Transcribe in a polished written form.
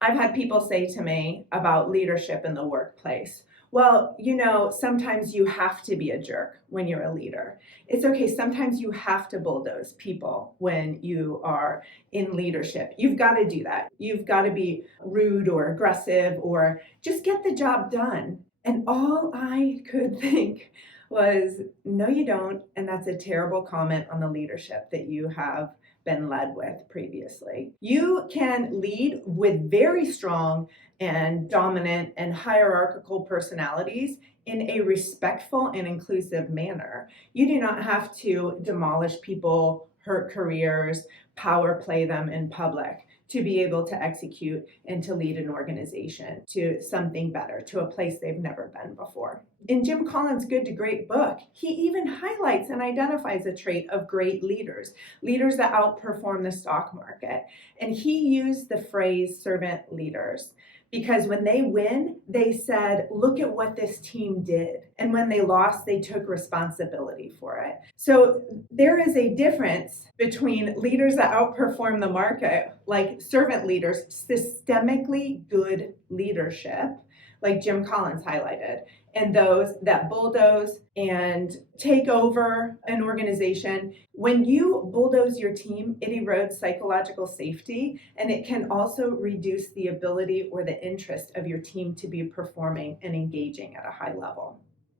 I've had people say to me about leadership in the workplace, well, sometimes you have to be a jerk when you're a leader. It's okay. Sometimes you have to bulldoze people when you are in leadership. You've got to do that. You've got to be rude or aggressive or just get the job done. And all I could think was, no, you don't. And that's a terrible comment on the leadership that you have been led with previously. You can lead with very strong and dominant and hierarchical personalities in a respectful and inclusive manner. You do not have to demolish people, hurt careers, power play them in public to be able to execute and to lead an organization to something better, to a place they've never been before. In Jim Collins' Good to Great book, he even highlights and identifies a trait of great leaders, leaders that outperform the stock market. And he used the phrase servant leaders because when they win, they said, look at what this team did. And when they lost, they took responsibility for it. So there is a difference between leaders that outperform the market, like servant leaders, systemically good leadership, like Jim Collins highlighted, and those that bulldoze and take over an organization. When you bulldoze your team, it erodes psychological safety, and it can also reduce the ability or the interest of your team to be performing and engaging at a high level.